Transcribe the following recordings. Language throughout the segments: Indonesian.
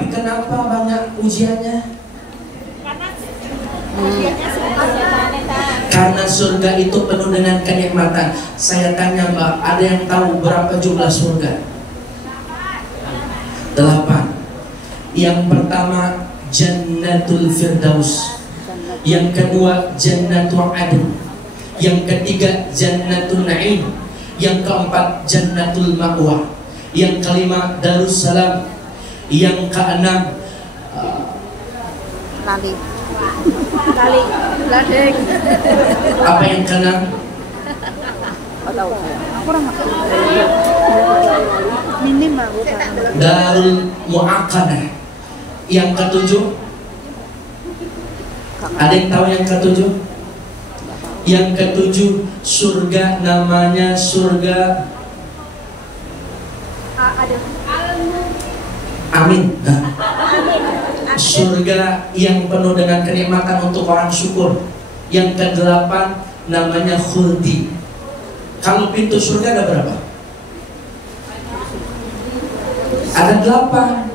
Tapi kenapa banyak ujiannya? Karena surga itu penuh dengan kenikmatan. Saya tanya Mbak, ada yang tahu berapa jumlah surga? 8. Yang pertama Jannatul Firdaus, yang kedua Jannatul Adn, yang ketiga Jannatul Na'im, yang keempat Jannatul Ma'wa, yang kelima Darussalam, yang keenam Kali ladeng. apa yang keenam? Minim aku Darul Mu'aqadah. Yang ketujuh, ada yang tahu yang ketujuh? Yang ketujuh surga namanya surga Amin. Surga yang penuh dengan kenikmatan untuk orang syukur. Yang kedelapan namanya khuldi. Kalau pintu surga ada berapa? Ada 8.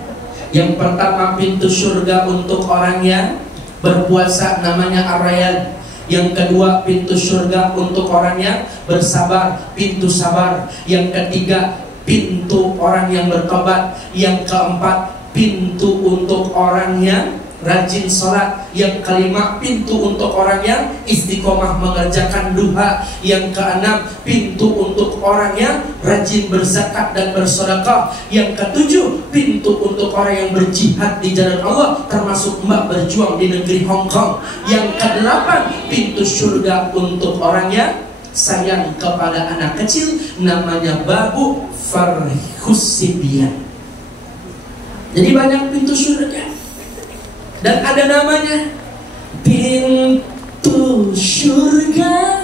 Yang pertama pintu surga untuk orang yang berpuasa namanya Ar-Rayyan. Yang kedua pintu surga untuk orang yang bersabar, pintu sabar. Yang ketiga pintu orang yang bertobat. Yang keempat pintu untuk orang yang rajin sholat. Yang kelima pintu untuk orang yang istiqomah mengerjakan duha. Yang keenam pintu untuk orang yang rajin berzakat dan bersedekah. Yang ketujuh pintu untuk orang yang berjihad di jalan Allah, termasuk Mbak berjuang di negeri Hong Kong. Yang kedelapan pintu surga untuk orang yang sayang kepada anak kecil, namanya Babu Farhusibian. Jadi banyak pintu surga. Dan ada namanya pintu surga.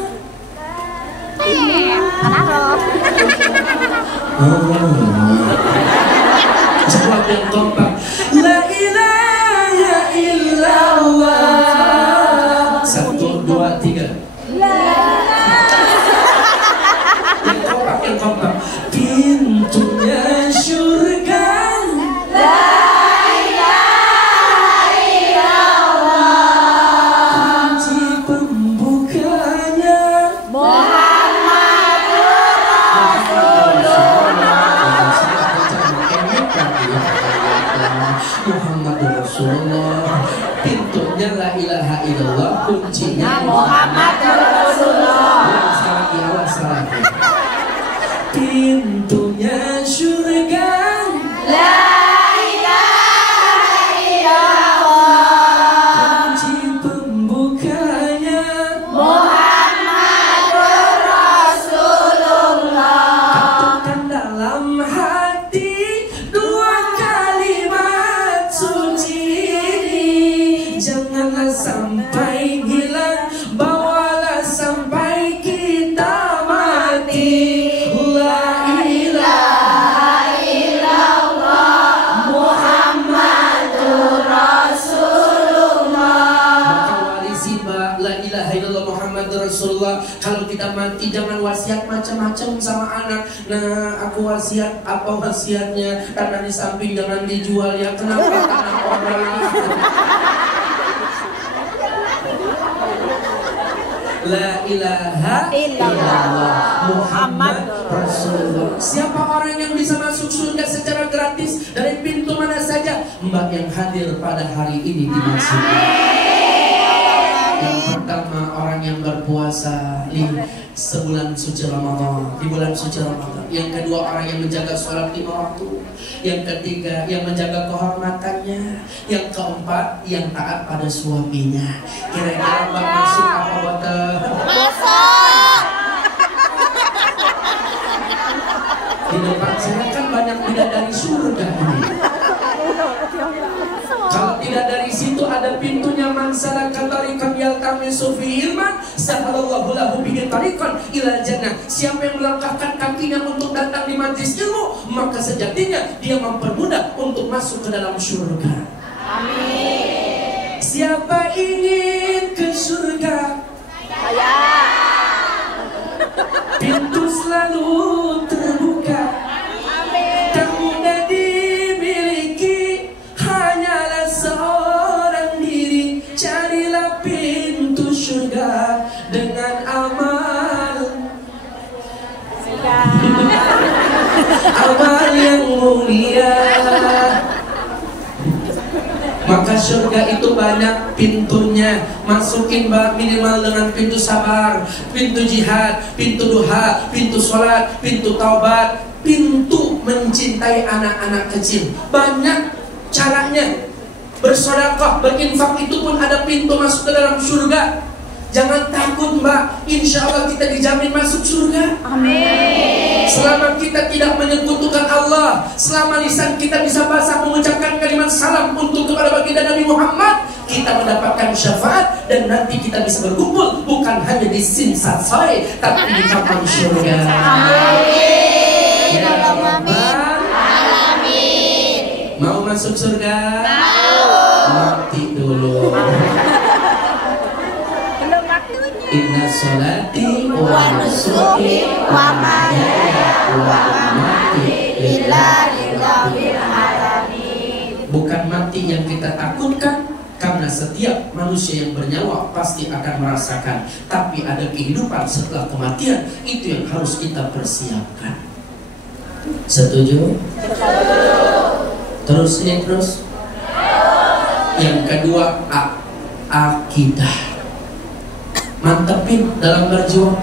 Jawab yang kompak. La ilaha illallah. 1, 2, 3. Yang kompak. Pintunya surga. Muhammadur Rasulullah. Pintunya la ilaha illallah, kuncinya Muhammadur Rasulullah. Salah. Pintunya surga. La ilaha illallah. Kunci pembukanya Muhammadur Rasulullah. Katakan dalam hati dua kalimat suci ini. Janganlah sampai hilang, bawalah sampai kita mati. La ilaha illallah Muhammadur Rasulullah. Maka warisi Mbak, la ilaha illallah Muhammadur Rasulullah. Kalau kita mati jangan wasiat macam-macam sama anak. Nah, aku wasiat apa wasiatnya? Karena di samping jangan dijual ya. Kenapa tanah orang? La ilaha illallah Muhammad Rasulullah. Siapa orang yang bisa masuk surga secara gratis dari pintu mana saja? Mbak yang hadir pada hari ini dimaksudkan. Yang pertama orang yang berpuasa di sebulan suci Ramadan, di bulan suci Ramadan. Yang kedua orang yang menjaga sholat 5 waktu. Yang ketiga yang menjaga kehormatannya. Yang keempat yang taat pada suaminya. Kira-kira Mbak masuk apa betul? Masuk. Di depan saya kan banyak bidadari surga ini. Kalau tidak dari situ ada pintunya, man salaka tariqan yaltamisu fihi ilman sahalallahu lahu bihi tariqan ila jannah. Siapa yang melangkahkan kakinya untuk datang di majelis ilmu, maka sejatinya dia mempermudah untuk masuk ke dalam surga. Amin. Siapa ingin ke surga? Saya. Pintu selalu terbuka. Tak mudah dimiliki, surga itu banyak pintunya. Masukin mbak minimal dengan pintu sabar, pintu jihad, pintu duha, pintu sholat, pintu taubat, pintu mencintai anak-anak kecil. Banyak caranya. Bersedekah, berinfak itu pun ada pintu masuk ke dalam surga. Jangan takut mbak, insya Allah kita dijamin masuk surga. Amin. Selama kita tidak menyekutukan Allah, selama lisan kita bisa basah mengucapkan kalimat salam untuk kepada baginda Nabi Muhammad, kita mendapatkan syafaat dan nanti kita bisa berkumpul bukan hanya di Sinsatsai, tapi di taman surga. Amin. Ya Rabbal Alamin. Mau masuk surga? Mati dulu. Belum waktunya. Inna sholati Wa nusuki wa mahyaya wa mamati lillahi rabbil alamin. Bukan mati yang kita takutkan, karena setiap manusia yang bernyawa pasti akan merasakan. Tapi ada kehidupan setelah kematian, itu yang harus kita persiapkan. Setuju? Terus ini terus. Yang kedua, akidah. Mantepin dalam berjuang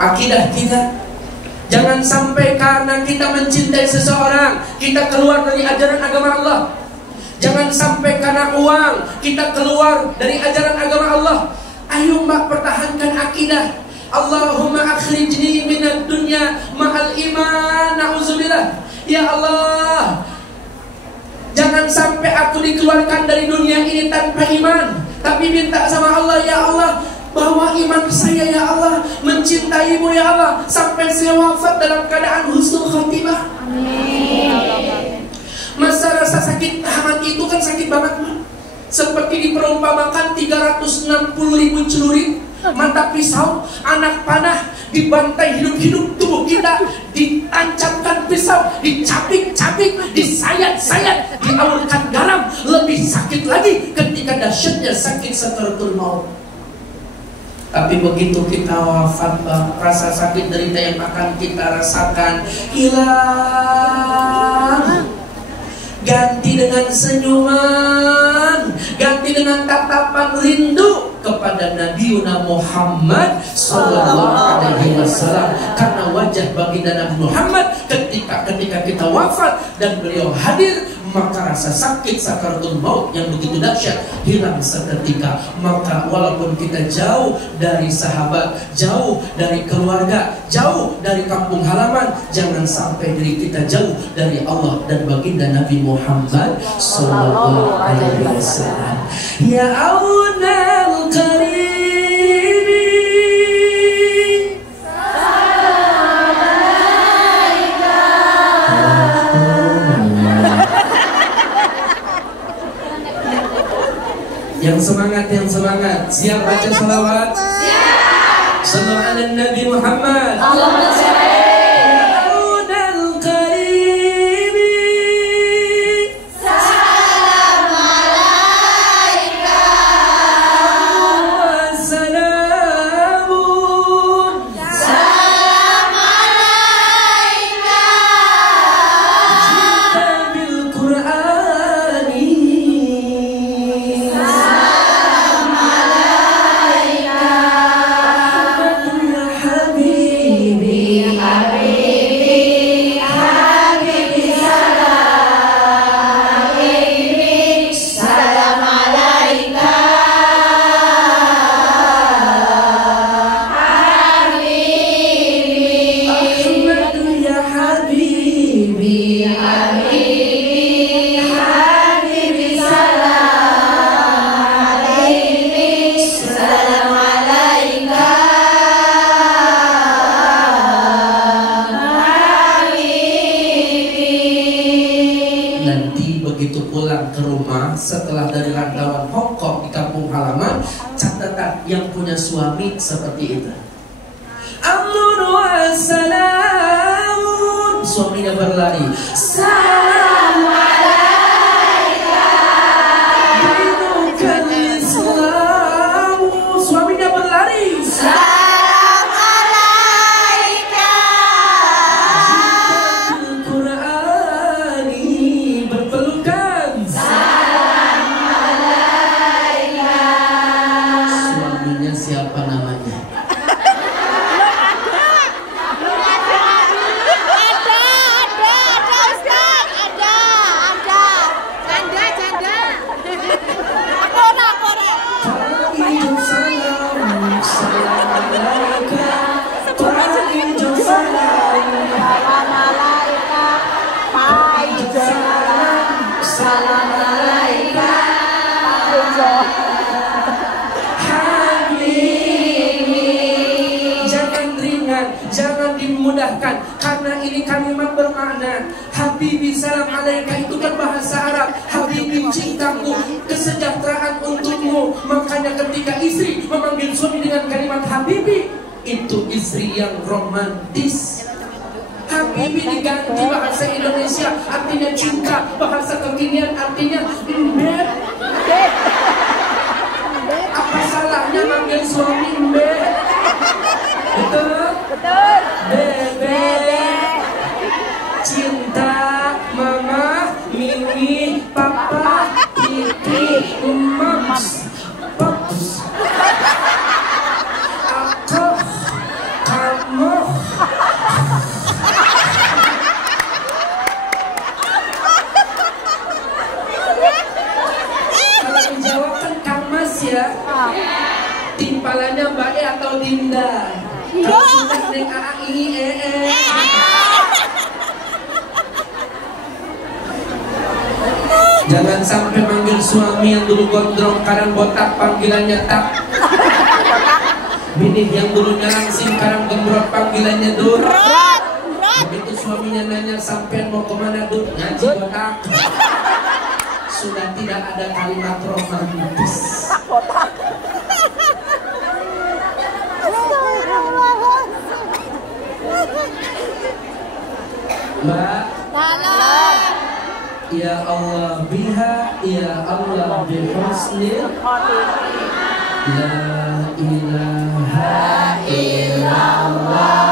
akidah kita. Jangan sampai karena kita mencintai seseorang kita keluar dari ajaran agama Allah. Jangan sampai karena uang kita keluar dari ajaran agama Allah. Ayo mbak, pertahankan akidah. Allahumma akhrijni minad dunya ma'al iman, na'udzubillah. Ya Allah, jangan sampai aku dikeluarkan dari dunia ini tanpa iman. Tapi minta sama Allah, ya Allah, bawa iman saya ya Allah, mencintaimu ya Allah, sampai saya wafat dalam keadaan husnul khotimah. Amin. Masa rasa sakit hati itu kan sakit banget, seperti diperumpamakan 360.000 celurit, mata pisau, anak panah, dibantai hidup-hidup tubuh kita, ditancapkan pisau, dicapik-capik, disayat-sayat, diaurkan garam. Lebih sakit lagi ketika dahsyatnya sakit sakaratul maut. Tapi begitu kita wafat, rasa sakit derita yang akan kita rasakan hilang. Ganti dengan senyuman, ganti dengan tatapan rindu kepada Nabi Muhammad Sallallahu Alaihi Wasallam. Karena wajah baginda Nabi Muhammad ketika kita wafat dan beliau hadir, maka rasa sakit sakaratul maut yang begitu dahsyat hilang seketika. Maka walaupun kita jauh dari sahabat, jauh dari keluarga, jauh dari kampung halaman, jangan sampai diri kita jauh dari Allah dan baginda Nabi Muhammad Sallallahu Alaihi Wasallam. Ya aunal karibi, yang semangat, yang semangat. Siap baca salawat? Siap. Sallu ala Nabi Muhammad. Allahumma shalli alal karibi. Salam alaika. Wassalamun. Salam alaika. Jita bil Qur'ani. Nanti begitu pulang ke rumah setelah dari rantauan Hongkong di kampung halaman, catatan yang punya suami seperti itu. Amrun wassalamun. Suaminya berlari. Salam alaika. Dinukal Islamu. Suaminya berlari. Salam alaika. Al-Qur'ani berpelukan. Salam salam alaika Habibi. Jangan ringan, jangan dimudahkan, karena ini kalimat bermakna. Habibi salam alaika itu kan bahasa Arab. Habibi cintaku, kesejahteraan untukmu. Makanya ketika istri memanggil suami dengan kalimat Habibi, itu istri yang romantis. Habibi diganti bahasa Indonesia artinya cinta, bahasa kekinian artinya embed. Apa salahnya manggil suami embed? Betul? betul Bebek, cinta, mama, mimi, papa, titi, mams, pops, aku, kamu. Kalau menjawab kan kamas ya. Timpalannya Mbak E atau Dinda. Kalau sudah neng A I E E. Jangan sampai manggil suami yang dulu gondrong sekarang botak panggilannya tak. Bini yang dulunya langsing sekarang gembrot panggilannya dur. Begitu suaminya nanya sampai mau kemana dur, ngaji botak. Sudah tidak ada kalimat romantis. Mbak, ya Allah biha, ya Allah bihusnil, la ilaha illallah.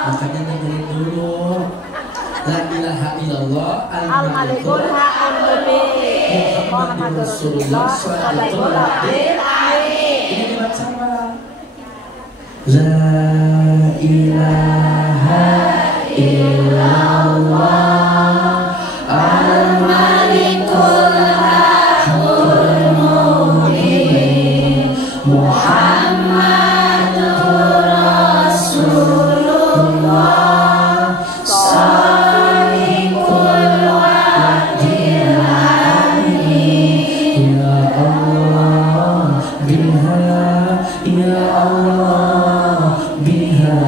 Makanya dengerin dulu. La ilaha illallah al-malikul haqqul mubin Muhammadur Rasulullah sallallahu alaihi wasallam. Ini dibaca apa? La ilaha illallah al-malikul haqqul mubin Muhammadur Rasulullah Shadiqul wa'dil amin. Ya Allah biha, ya Allah biha,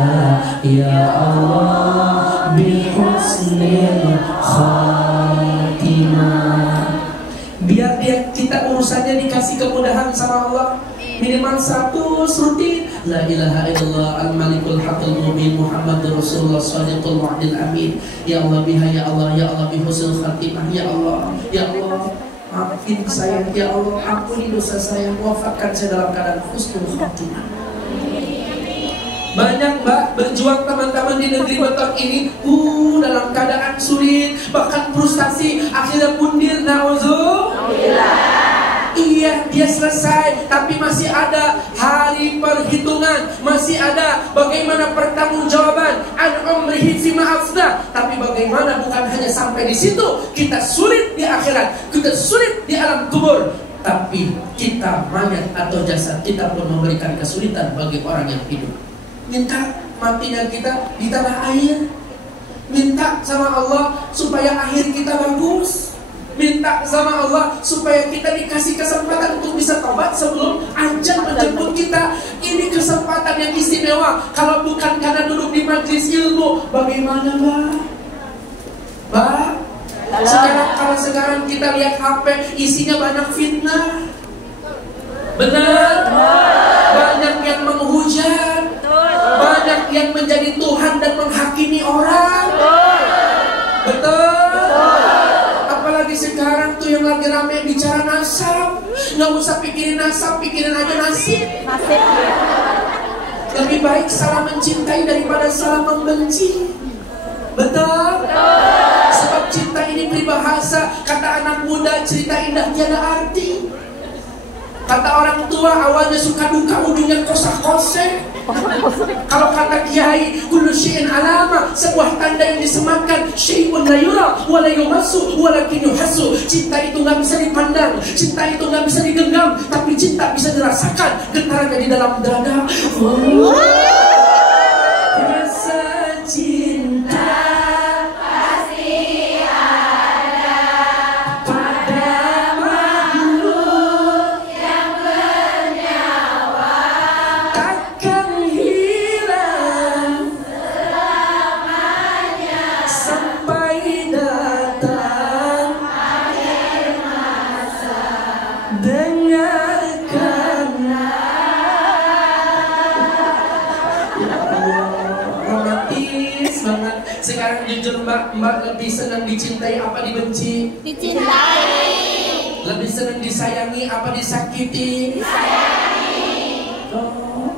ya Allah bihusnil khatimah. Biar kita urusannya dikasih kemudahan sama Allah. Minimal 100 rutin. La ilaha illallah al-malikul haqqul mubin Muhammadur Rasulullah shadiqul wa'dil amin. Ya Allah biha, ya Allah, ya Allah bihusnil khatimah. Ya Allah, ya Allah maafin saya, ya Allah ampuni dosa saya, wafatkan saya dalam keadaan husnul khatimah. Banyak Mbak berjuang teman-teman di negeri beton ini dalam keadaan sulit, bahkan frustasi, akhirnya mundur. Nauzubillah. Iya, dia selesai, tapi masih ada hari perhitungan, masih ada bagaimana pertanggungjawaban an umrihi fima afna. Tapi bagaimana bukan hanya sampai di situ, kita sulit di akhirat, kita sulit di alam kubur, tapi kita mayat atau jasad kita pun memberikan kesulitan bagi orang yang hidup. Minta matinya kita di tanah air, minta sama Allah supaya akhir kita bagus. Minta sama Allah supaya kita dikasih kesempatan untuk bisa tobat sebelum ajal menjemput kita. Ini kesempatan yang istimewa. Kalau bukan karena duduk di majelis ilmu, bagaimana Mbak? Kalau sekarang kita lihat HP, isinya banyak fitnah. Benar? Banyak yang menghujat, banyak yang menjadi Tuhan dan menghakimi orang. Betul? Apalagi sekarang tuh yang lagi rame bicara nasab. Nggak usah pikirin nasab, pikirin aja nasib. Lebih baik salah mencintai daripada salah membenci. Betul? Sebab cinta ini peribahasa. Kata anak muda, cerita indah tiada arti. Kata orang tua, awalnya suka duka, ujungnya kosa-kose. Kalau kata kiai, kullu syai'in alama, sebuah tanda yang disematkan. Syai'un la yura wa la yumassu walakin yuhassu. Cinta itu gak bisa dipandang, cinta itu gak bisa digenggam, tapi cinta bisa dirasakan getarannya di dalam dada. Rasa cinta pasti ada pada makhluk yang bernyawa, takkan hilang selamanya sampai datang. akhir masa. Dengarkanlah. Romantis banget. Sekarang jujur mbak lebih senang dicintai apa dibenci? Dicintai, Lebih senang disayangi apa disakiti? Oh.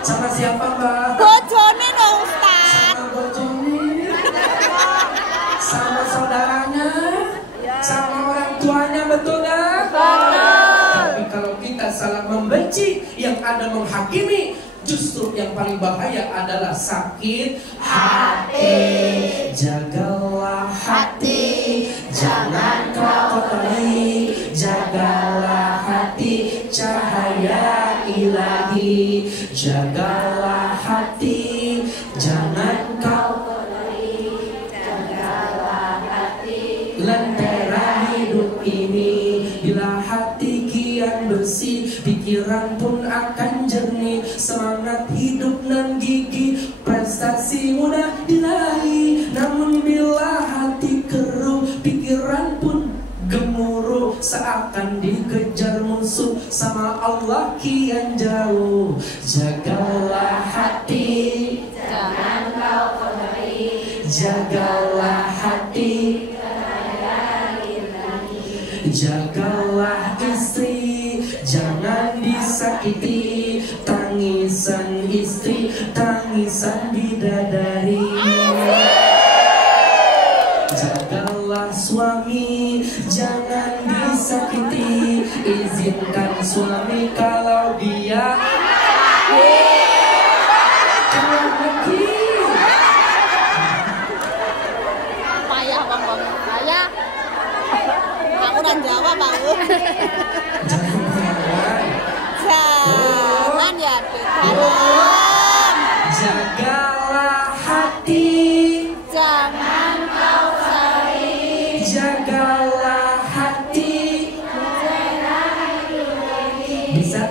Sama siapa mbak? bojone dong Ustaz. Sama bojone, sama saudaranya, sama orang tuanya, betul nggak? Tapi kalau kita salah membenci, yang ada menghakimi, justru yang paling bahaya adalah sakit hati. Jagalah hati, jangan kau kotori. Jagalah hati, cahaya ilahi. Jagalah hati, jangan kau kotori. Jagalah hati, lentera hidup ini. Bila hati kian bersih, pikiran pun akan jernih. Semangat hidup nan gigih, prestasi mudah diraih. Namun bila hati keruh, pikiran pun gemuruh. Seakan dikejar musuh, sama Allah kian jauh. Jagalah hati, Jangan kau kotori, jagalah hati. Jagalah istri, jangan disakiti. Tangisan istri, tangisan bidadari. Jagalah suami, jangan disakiti. Izinkan suami kalau dia keluar negeri. payah bang, payah. Aku orang Jawa bang. Jangan ya dalam. Jagalah hati, Jangan kau cari. jagalah hati.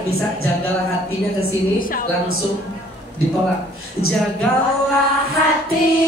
Bisa jagalah hatinya ke sini langsung ditolak. Jagalah hati,